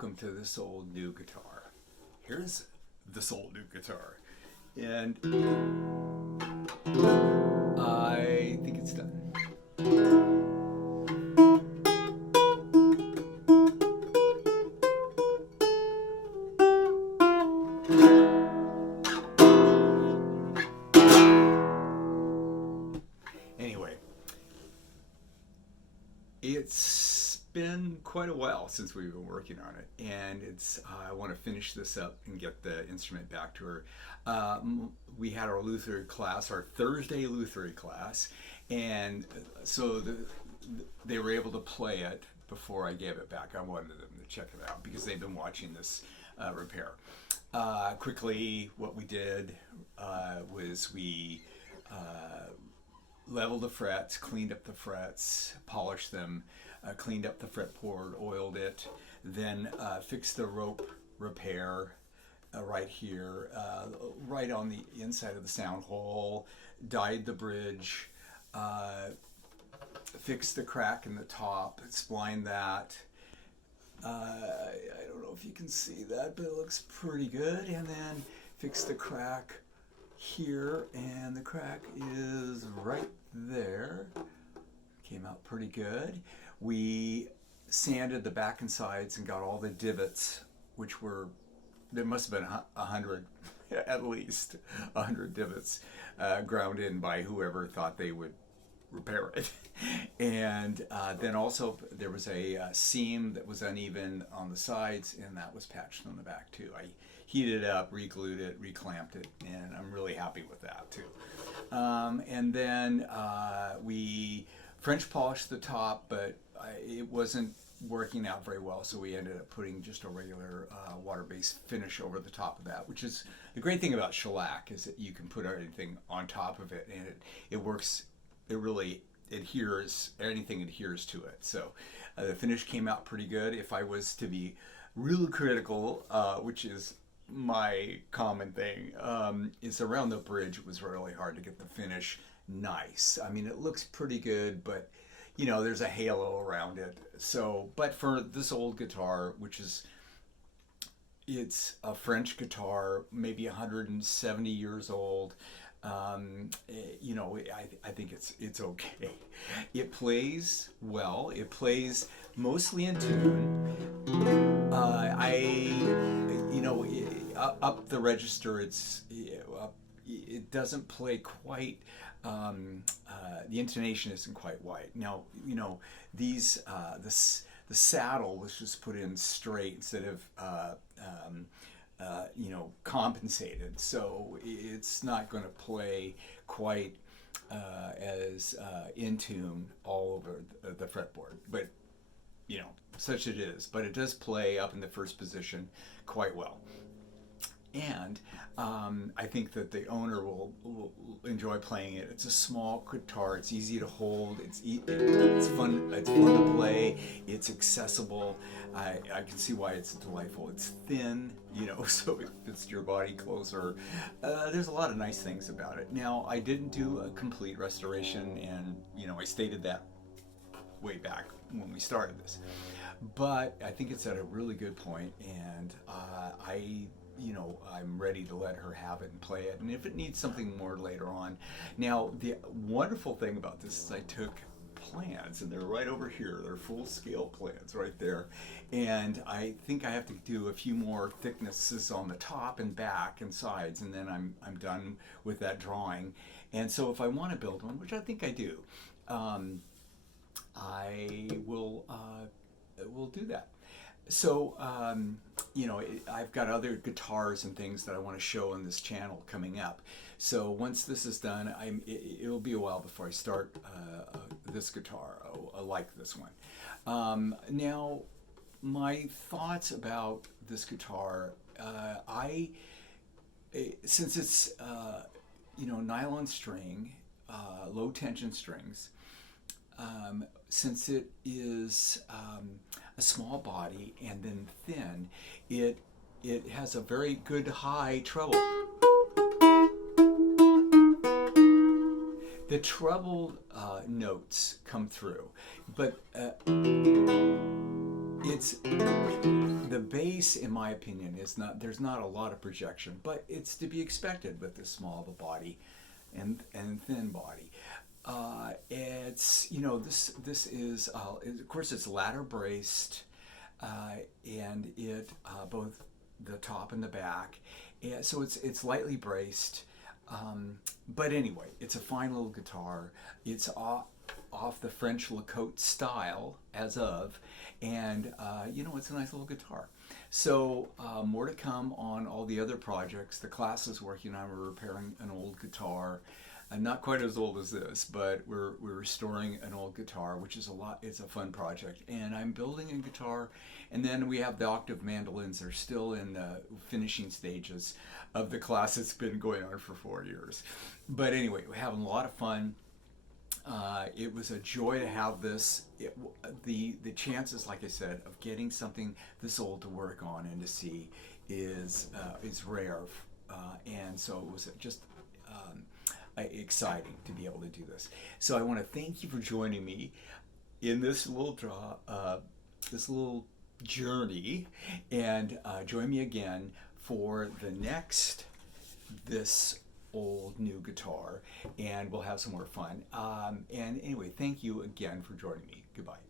welcome to This Old New Guitar. Here's This Old New Guitar. And I think it's done. Anyway, it's been quite a while since we've been working on it, and I want to finish this up and get the instrument back to her. We had our Lutherie class, our Thursday Lutherie class, and so they were able to play it before I gave it back. I wanted them to check it out because they've been watching this repair. Quickly, what we did was we leveled the frets, cleaned up the frets, polished them, cleaned up the fretboard, oiled it, then fixed the rope repair right here, right on the inside of the sound hole, dyed the bridge, fixed the crack in the top, splined that. I don't know if you can see that, but it looks pretty good. And then fixed the crack here, and the crack is right there. Came out pretty good. We sanded the back and sides and got all the divots, which were, there must have been 100, at least 100 divots ground in by whoever thought they would repair it. And then also there was a seam that was uneven on the sides, and that was patched on the back too. I heated it up, re-glued it, reclamped it, and I'm really happy with that too. And then we French polished the top, but it wasn't working out very well, so we ended up putting just a regular water-based finish over the top of that, which is the great thing about shellac, is that you can put everything on top of it, and it works. It really adheres, anything adheres to it. So the finish came out pretty good. If I was to be real critical, which is my common thing, is around the bridge. It was really hard to get the finish nice. I mean, it looks pretty good, but you know, there's a halo around it. So, but for this old guitar, it's a French guitar, maybe 170 years old. You know, I think it's okay. It plays well. It plays mostly in tune. You know, up the register, it doesn't play quite. The intonation isn't quite right. Now, you know, the saddle was just put in straight instead of you know, compensated, so it's not going to play quite as in tune all over the fretboard. But you know, such it is. But it does play up in the first position quite well. And I think that the owner will enjoy playing it. It's a small guitar. It's easy to hold. It's fun. It's fun to play. It's accessible. I can see why it's delightful. It's thin, you know, so it fits your body closer. There's a lot of nice things about it. Now, I didn't do a complete restoration, and you know, I stated that way back when we started this. But I think it's at a really good point, and you know, I'm ready to let her have it and play it, and if it needs something more later on. Now, the wonderful thing about this is I took plans, and they're right over here. They're full-scale plans right there, and I think I have to do a few more thicknesses on the top and back and sides, and then I'm done with that drawing. And so if I want to build one, which I think I do, I will do that. So, you know, I've got other guitars and things that I want to show on this channel coming up. So once this is done, it'll be a while before I start this guitar, like this one. Now, my thoughts about this guitar, since it's, you know, nylon string, low tension strings, since it is a small body and then thin, it has a very good high treble. The treble notes come through, but it's the bass, in my opinion, is not, there's not a lot of projection, but it's to be expected with this small of a body and thin body. It's, you know, this is of course it's ladder braced, and it both the top and the back, and so it's lightly braced. But anyway, it's a fine little guitar. It's off the French Lacote style as of, and you know, it's a nice little guitar. So more to come on all the other projects. The class is working on, we're repairing an old guitar. Not quite as old as this, but we're restoring an old guitar, which is a lot. It's a fun project, and I'm building a guitar, and then we have the octave mandolins. They're still in the finishing stages of the class that's been going on for 4 years. But anyway, we're having a lot of fun. It was a joy to have this. The chances, like I said, of getting something this old to work on and to see is rare, and so it was just exciting to be able to do this. So I want to thank you for joining me in this little this little journey, and join me again for the next This Old New Guitar, and we'll have some more fun. And anyway, thank you again for joining me. Goodbye.